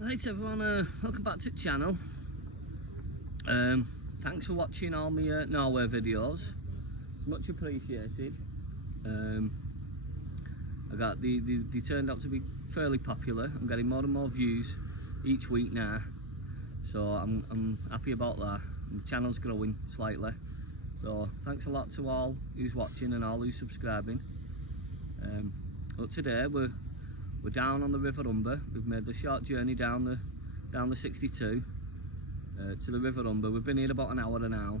Right everyone, welcome back to the channel. Thanks for watching all my Norway videos. It's much appreciated. They turned out to be fairly popular. I'm getting more and more views each week now, so I'm happy about that. The channel's growing slightly, so thanks a lot to all who's watching and all who's subscribing. But today we're down on the River Humber. We've made the short journey down the 62 to the River Humber. We've been here about an hour now.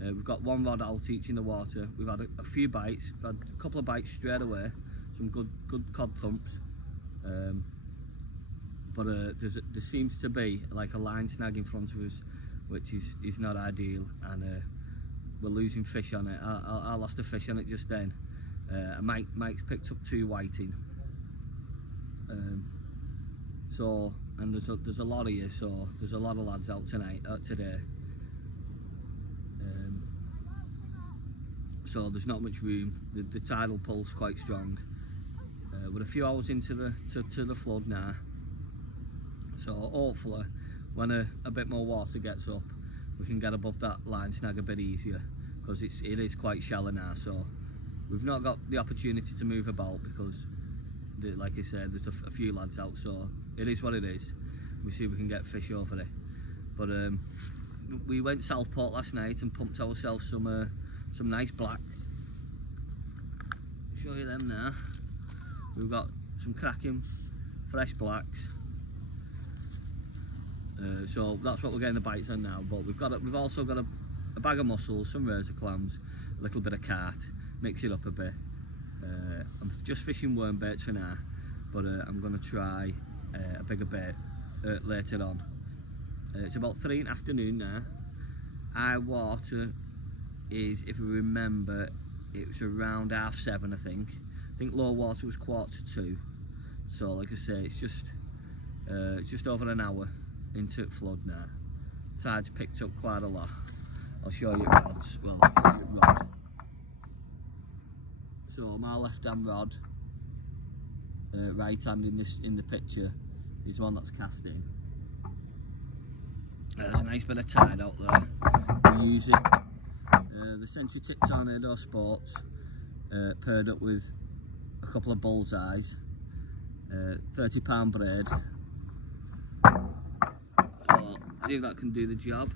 We've got one rod out each in the water. We've had a few bites. We've had a couple of bites straight away. Some good cod thumps. But there seems to be like a line snag in front of us, which is not ideal, and we're losing fish on it. I lost a fish on it just then. Mike's picked up 2 whiting. And there's a lot of you, so there's a lot of lads out today. So there's not much room. The tidal pull's quite strong. We're a few hours into the flood now, so hopefully when a bit more water gets up, we can get above that line snag a bit easier, because it is quite shallow now. So we've not got the opportunity to move about because, like I said, there's a few lads out, so it is what it is. We'll see if we can get fish over it. But we went Southport last night and pumped ourselves some nice blacks. I'll show you them now. We've got some cracking fresh blacks. So that's what we're getting the bites on now. But we've also got a bag of mussels, some razor clams, a little bit of carp, mix it up a bit. I'm just fishing worm baits for now, but I'm going to try a bigger bait later on. It's about 3 in the afternoon now. High water is, if you remember, it was around 7:30, I think. I think low water was 1:45. So like I say, it's just over an hour into flood now. Tide's picked up quite a lot. I'll show you rods. Well, I'll show you rod. So my left hand rod, right hand in the picture, is the one that's casting. There's a nice bit of tide out there. We're using the Century Tick Tornado Sports, paired up with a couple of bullseyes, 30-pound braid. So see if that can do the job.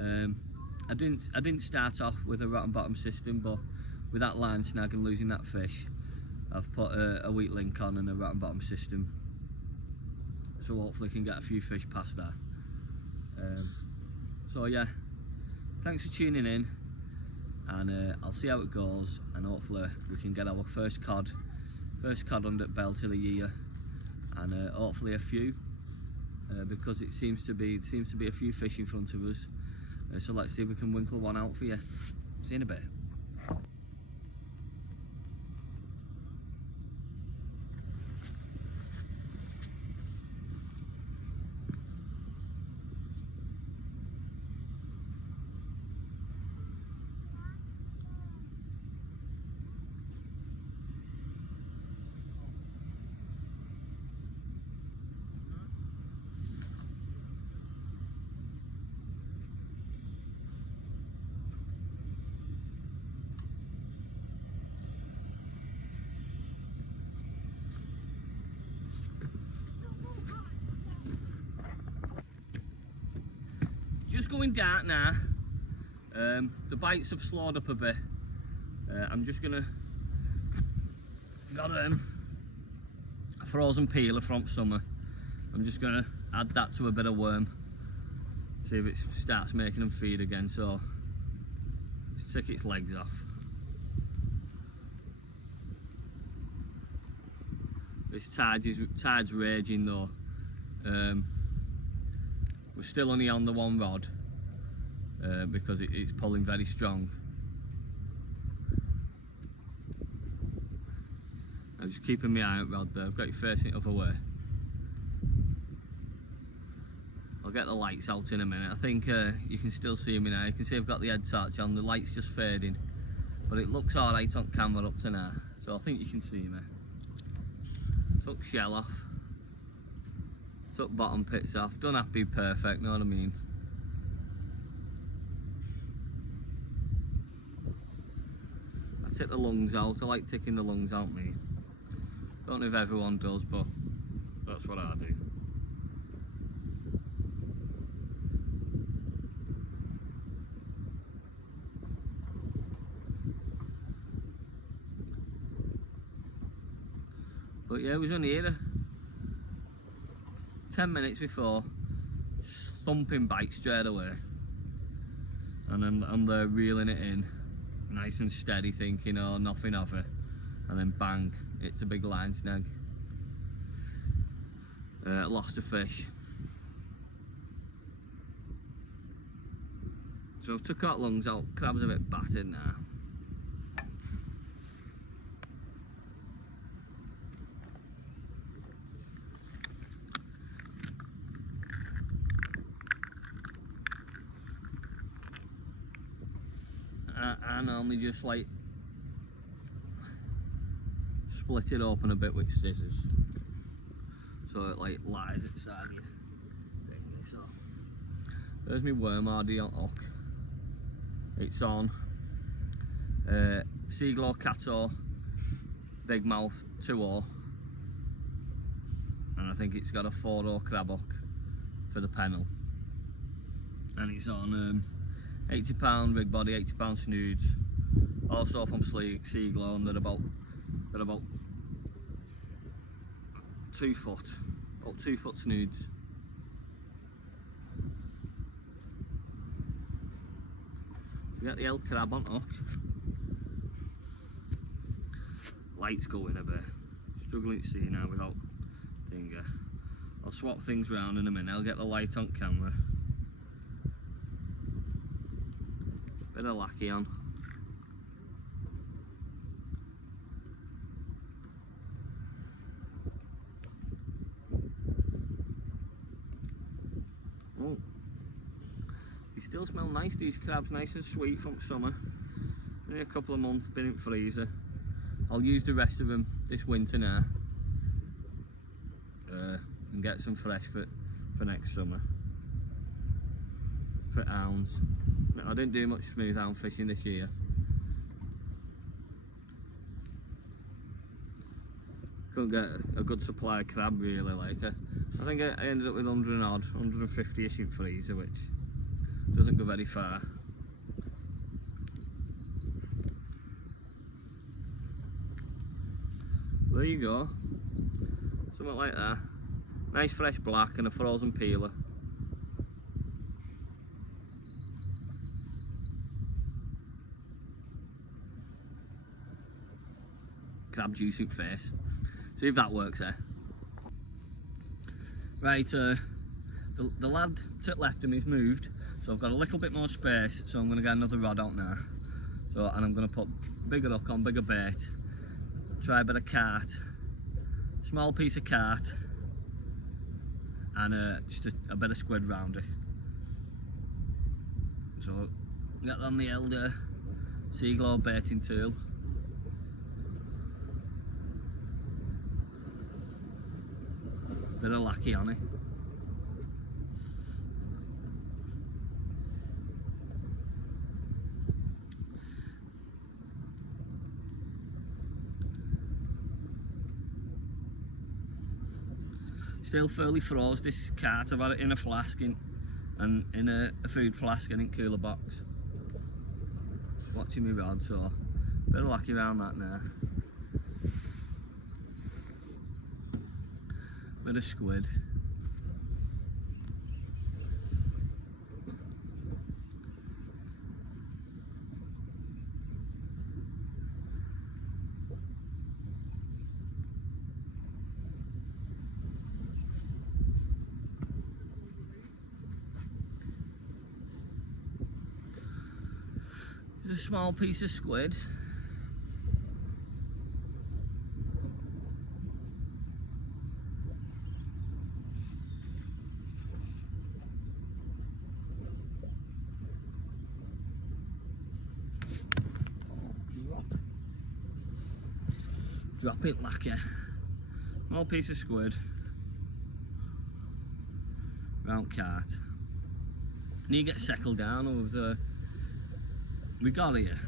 I didn't start off with a rotten bottom system, but with that line snag and losing that fish, I've put a weak link on and a rotten bottom system, so hopefully can get a few fish past that. So yeah, thanks for tuning in, and I'll see how it goes, and hopefully we can get our first cod under the belt of the year, and hopefully a few, because it seems to be a few fish in front of us. So let's see if we can winkle one out for you. See you in a bit. Just going dark now. The bites have slowed up a bit. I'm just got a frozen peeler from summer. I'm just gonna add that to a bit of worm, see if it starts making them feed again. So let's take its legs off. This tide's raging though. We're still only on the one rod because it's pulling very strong. I'm just keeping my eye out rod there. I've got it facing the other way. I'll get the lights out in a minute. I think you can still see me now. You can see I've got the head torch on. The light's just fading, but it looks alright on camera up to now. So I think you can see me. Took shell off. Took bottom pits off. Don't have to be perfect, know what I mean? I take the lungs out. I like taking the lungs out, me. Don't know if everyone does, but that's what I do. But yeah, we was only here 10 minutes before, thumping bite straight away, and I'm there reeling it in, nice and steady, thinking, oh, nothing of it, and then bang, it's a big line snag. Lost a fish. So I've took out lungs out, crab's a bit battered now. I normally just like split it open a bit with scissors, so it like lies inside you. So there's my worm hardy on hook. It's on Seaglow Cato Big Mouth 2.0, and I think it's got a 4.0 crab hook for the pennel, and it's on £80 rig body, £80 snoods, also from Seaglow, and they're about 2 foot, about 2 foot snoods. You get the old crab on hook. Light's going a bit, struggling to see now without finger. I'll swap things around in a minute. I'll get the light on camera. Bit of lackey on. Oh, they still smell nice, these crabs, nice and sweet from summer. Only a couple of months, been in freezer. I'll use the rest of them this winter now, and get some fresh for next summer. For hounds. I didn't do much smooth hound fishing this year. Couldn't get a good supply of crab really, like I think I ended up with 100 and odd, 150ish in freezer, which doesn't go very far. There you go, something like that. Nice fresh black and a frozen peeler. Crab juice in face. See if that works there. Right, the lad to the left of me's moved, so I've got a little bit more space, so I'm going to get another rod out now. So, and I'm going to put bigger hook on, bigger bait, try a bit of cart, small piece of cart, and just a bit of squid round it. So, get on the elder Seaglow baiting tool. Bit of lackey on it. Still fairly froze, this cart. I've had it in a flask and in a food flask and in cooler box. Just watching me rod, so bit of lackey around that now. Bit of squid. Just a small piece of squid. Drop it lacquer. Small piece of squid. round cart. And he gets settled down. We got here.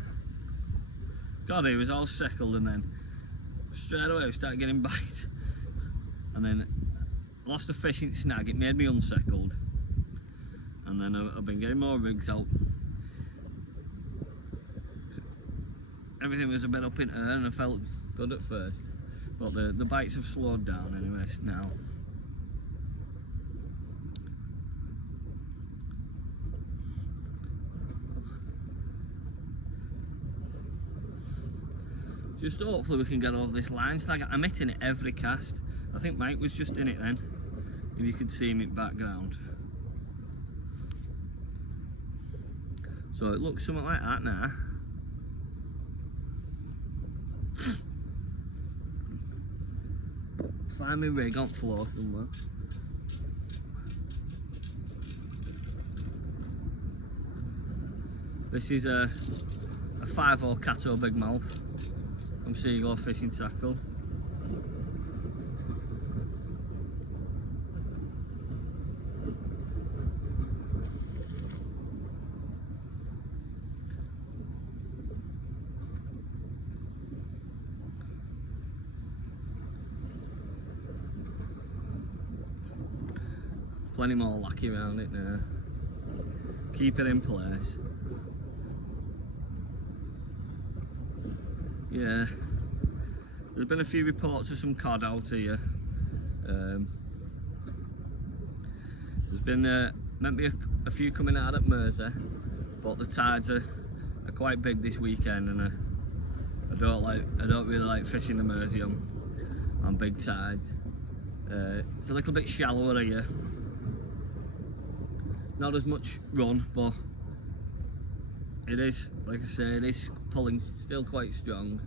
He was all settled, and then straight away we started getting bite. And then lost a fishing snag, it made me unsettled. And then I've been getting more rigs out. Everything was a bit up in air and I felt good at first. But the bites have slowed down anyway now. Just hopefully we can get over this line snag. I'm hitting it every cast. I think Mike was just in it then, if you could see him in background. So it looks something like that now. Find my rig on floor somewhere. This is a 5/0 Cato Big Mouth from Seagull Fishing Tackle. Plenty more lackey around it now. Keep it in place. Yeah, there's been a few reports of some cod out here. There's been meant to be a few coming out at Mersey, but the tides are quite big this weekend, and I don't really like fishing the Mersey on big tides. It's a little bit shallower here. Not as much run, but it is, like I say, it is pulling still quite strong.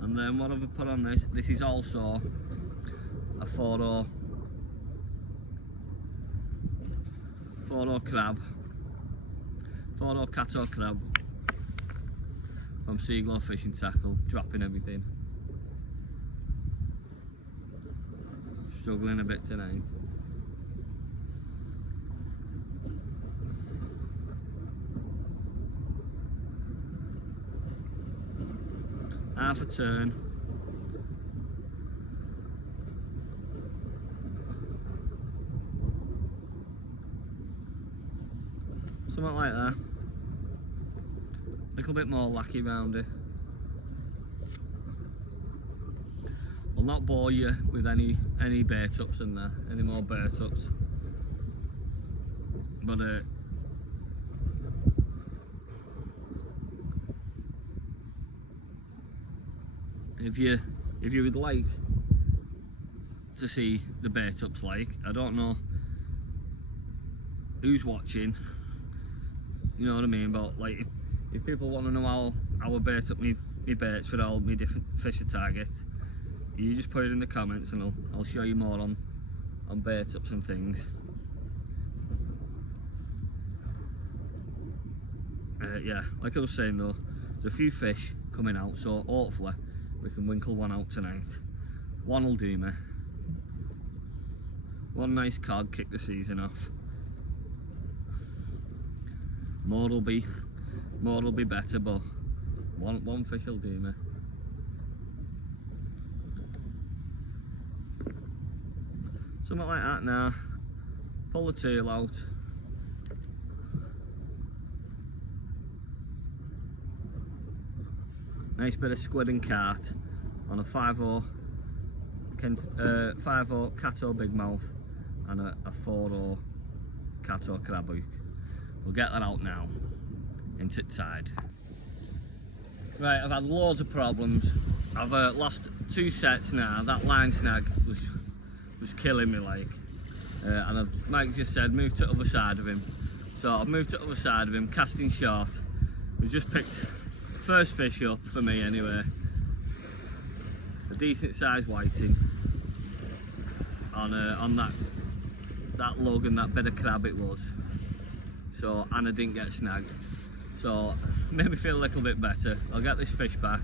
And then what have I put on this? This is also a 4/0 crab, 4/0 Cato crab from Seagull Fishing Tackle, dropping everything. Struggling a bit tonight. Half a turn. Something like that. A little bit more lackey round it. I'll not bore you with any bait ups in there, any more bait ups. But if you would like to see the bait ups, like, I don't know who's watching, you know what I mean, but like if people want to know how I bait up me baits for all my different fish to target, you just put it in the comments and I'll show you more on bait ups and things. Yeah, like I was saying though, there's a few fish coming out, so hopefully we can winkle one out tonight. One will do me. One nice cod, kick the season off. More will be better, but one fish will do me. Something like that now. Pull the tail out. Nice bit of squid and carp on a 5/0 Cato Big Mouth and a 4/0 Cato crab hook. We'll get that out now into tide. Right, I've had loads of problems. I've lost 2 sets now. That line snag was killing me, like, and Mike just said move to the other side of him. So I've moved to the other side of him, casting short. We just picked first fish up for me anyway. A decent sized whiting on that lug and that bit of crab it was. So, and I didn't get snagged. so made me feel a little bit better. I'll get this fish back,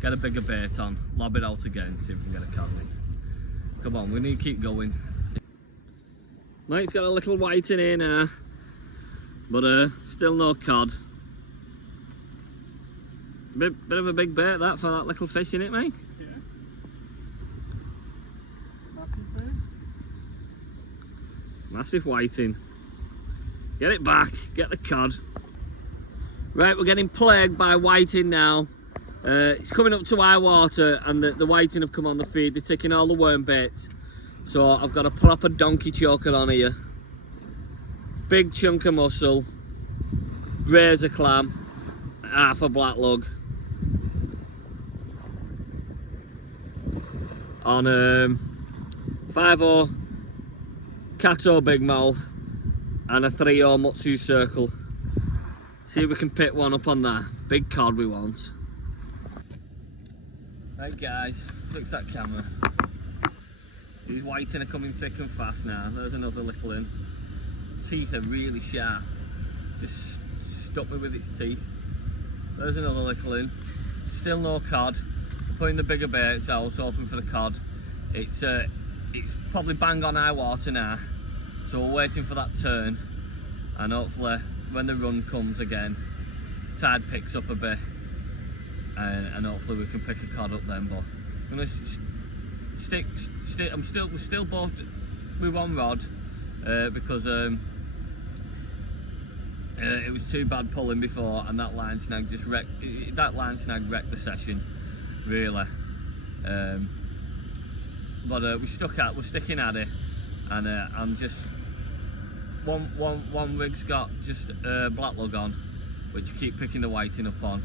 get a bigger bait on, lob it out again, see if we can get a cod in. Come on, we need to keep going. Mike's got a little white in here now, but still no cod. Bit of a big bait that for that little fish, in it, mate? Yeah. Massive bait. Massive whiting. Get it back, get the cod. Right, we're getting plagued by whiting now. It's coming up to high water and the whiting have come on the feed. They're taking all the worm baits. So I've got a proper donkey choker on here. Big chunk of mussel, razor clam, half a black lug. On 5/0 Kato big mouth and a 3/0 Mutsu circle. See if we can pick one up on that. Big cod we want. Right guys, fix that camera. These whiting are coming thick and fast now. There's another little in. Teeth are really sharp. Just stuck me with its teeth. There's another little in. Still no cod. Putting the bigger baits out, hoping for the cod. It's probably bang on high water now, so we're waiting for that turn, and hopefully when the run comes again, tide picks up a bit, and hopefully we can pick a cod up then. But I'm gonna we're still both with one rod because it was too bad pulling before, and that line snag just wrecked. That line snag wrecked the session. Really, but we're sticking at it, and I'm just one rig's got just black lug on, which I keep picking the whiting up on,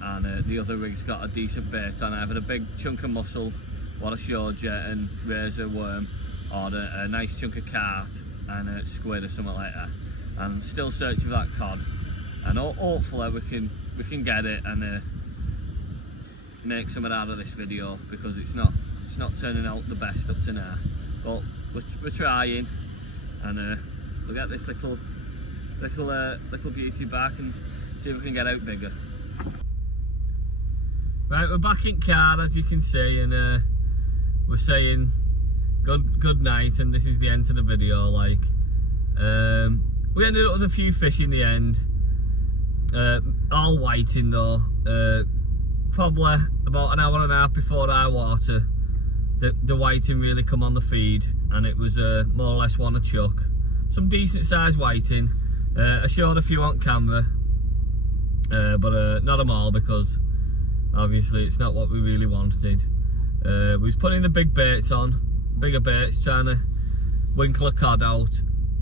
and the other rig's got a decent bait on, either a big chunk of mussel, what I showed you, and razor worm, or a nice chunk of carp and a squid or something like that. And still searching for that cod, and hopefully we can get it and make something out of this video, because it's not turning out the best up to now, but we're trying, and we'll get this little beauty back and see if we can get out bigger. Right, we're back in car, as you can see, and we're saying good night, and this is the end of the video. Like, we ended up with a few fish in the end, all whiting though. Probably about an hour and a half before high water, the whiting really come on the feed, and it was more or less one a chuck. Some decent sized whiting. I showed a few on camera, but not them all, because obviously it's not what we really wanted. We was putting the big baits on, bigger baits, trying to winkle a cod out,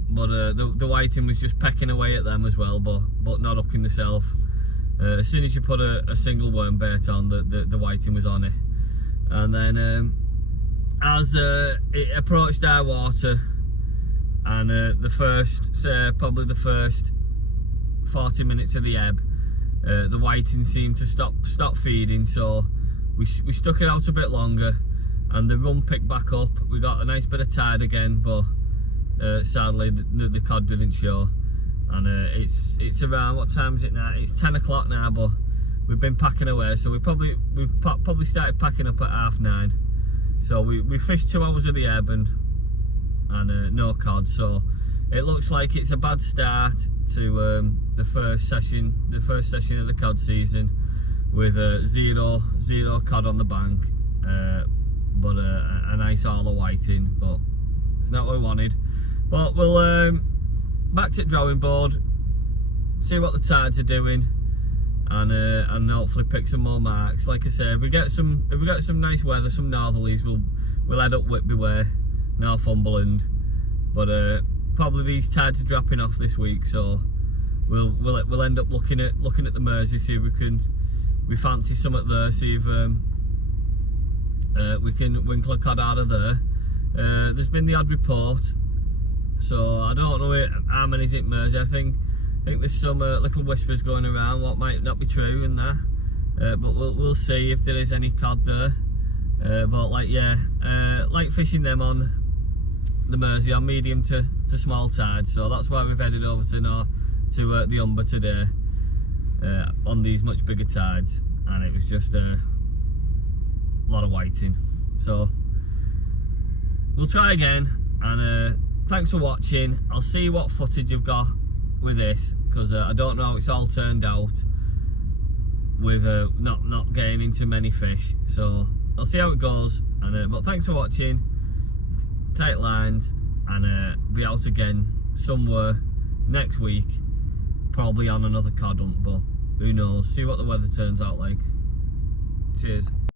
but the whiting was just pecking away at them as well, but not hooking themselves. As soon as you put a single worm bait on, the whiting was on it. And then as it approached high water, and probably the first 40 minutes of the ebb, the whiting seemed to stop feeding, so we stuck it out a bit longer, and the run picked back up. We got a nice bit of tide again, but sadly the cod didn't show. And it's around, what time is it now? It's 10 o'clock now, but we've been packing away, so we've probably started packing up at 9:30. So we fished 2 hours of the ebb and no cod, so it looks like it's a bad start to the first session of the cod season, with zero cod on the bank, but a nice all the whiting, but it's not what we wanted. But we'll back to the drawing board, see what the tides are doing, and hopefully pick some more marks. Like I said, if we get some nice weather, some northerlies, we'll head up Whitby way, Northumberland. But probably these tides are dropping off this week, so we'll end up looking at the Mersey, see if we fancy something there, see if we can winkle a cod out of there. There's been the odd report, so I don't know how many's in Mersey. I think there's some little whispers going around what might not be true in there, but we'll see if there is any cod there. But like fishing them on the Mersey on medium to small tide, so that's why we've headed over to the Humber today. on these much bigger tides, and it was just a lot of whiting. So we'll try again, and thanks for watching. I'll see what footage you've got with this, because I don't know how it's all turned out with not getting into many fish. So I'll see how it goes, and but thanks for watching. Tight lines, and be out again somewhere next week, probably on another cod hunt, but who knows, see what the weather turns out like. Cheers.